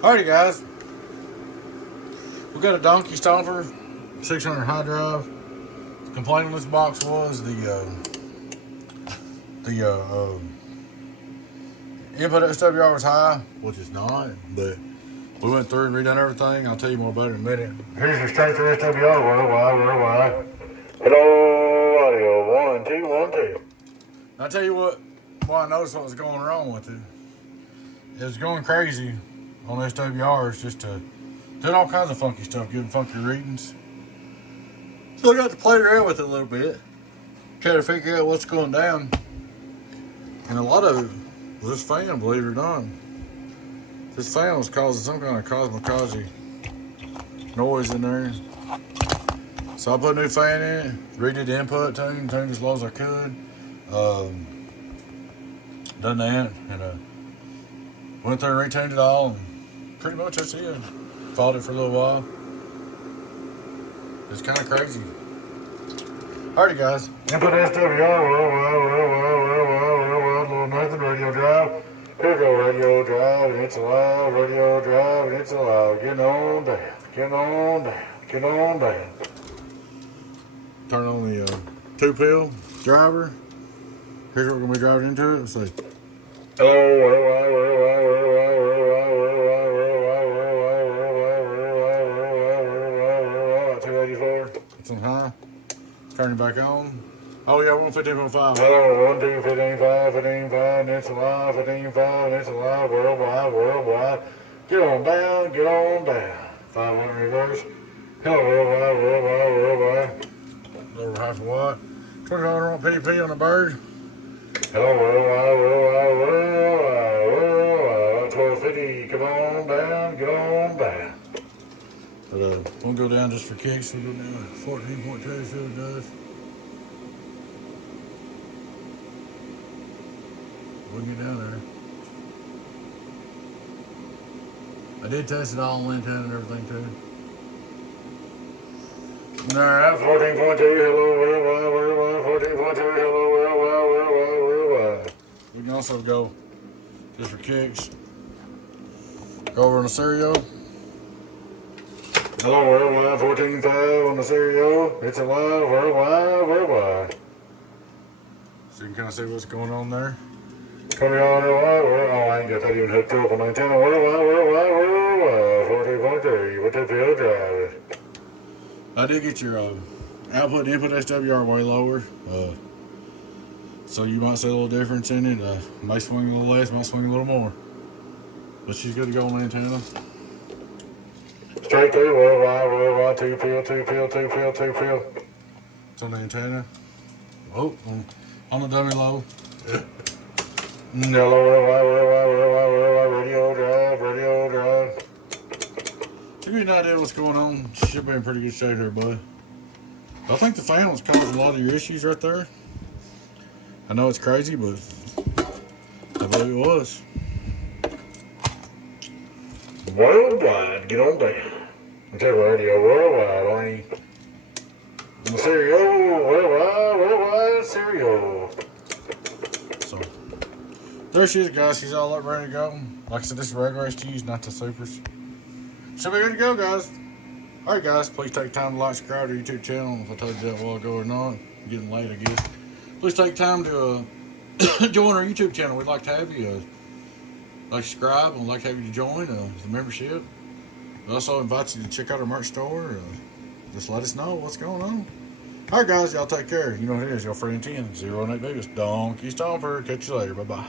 Alrighty guys, we got a donkey Stomper, 600 high drive. The complaint on this box was the input SWR was high, which is not, but we went through and redone everything. I'll tell you more about it in a minute. Here's your straight through SWR, worldwide. Hello, audio, 1, 2, 1, 2. I'll tell you why I noticed what was going wrong with it. It was going crazy on SWRs, just doing all kinds of funky stuff, giving funky readings. So I got to play around with it a little bit, try to figure out what's going down. And a lot of it was this fan, believe it or not. This fan was causing some kind of cosmic noise in there. So I put a new fan in it, redid the input, tuned as low as I could. Done that, and went through and retuned it all, and pretty much that's it. Followed it for a little while. It's kind of crazy. Alrighty guys. Input SWR, worldwide, little nothing, radio drive. Here we go, radio drive, and it's alive, radio drive, and it's alive. Getting on down. Turn on the 2-pill driver. Here's what we're going to be driving into it. Let's see. Hello, worldwide. It's on high. Turn it back on. Oh yeah, 115.5. Hello, 1, 2, 15.5, 15.5, and it's alive, 15.5, and it's alive, worldwide. Get on down. 5-1 reverse. Hello, worldwide. Over half a watt. $20 PDP on the bird. Hello, worldwide. 1250. Come on down, get on down. But we'll go down just for kicks. We'll go down 14.2, see what it does. We can get down there. I did test it all on antenna and everything too. Alright, 14.2, hello, worldwide, 14.2, hello, worldwide. We can also go, just for kicks, go over on the stereo. Hello, worldwide, 14.5 on the stereo. It's alive, worldwide. So you can kind of see what's going on there. 20 on worldwide, oh, I ain't got that even hooked up on the antenna. Worldwide, 14.3, with the pill drive. I did get your output and input SWR way lower, so you might see a little difference in it. Might swing a little less, might swing a little more, but she's good to go on the antenna. Straight through, worldwide, 2-pill. It's on the antenna. Oh, on the dummy low. Hello, worldwide, radio drive. To give you an idea what's going on, should be in pretty good shape here, bud. I think the fan was causing a lot of your issues right there. I know it's crazy, but I believe it was. Worldwide, get on down. Until radio, worldwide, on the stereo, worldwide, stereo. So, there she is, guys. She's all up ready to go. Like I said, this is regular STUs, not the supers. Should be good to go, guys. Alright, guys, please take time to like, subscribe to our YouTube channel. If I told you that a while ago or not, I'm getting late, I guess. Please take time to join our YouTube channel. We'd like to have you. Like, subscribe, and we'd like to have you to join the membership. We also invite you to check out our merch store. Just let us know what's going on. Alright, guys, y'all take care. You know what it is. Your friend 10, 018 Biggest Donkey Stomper. Catch you later. Bye-bye.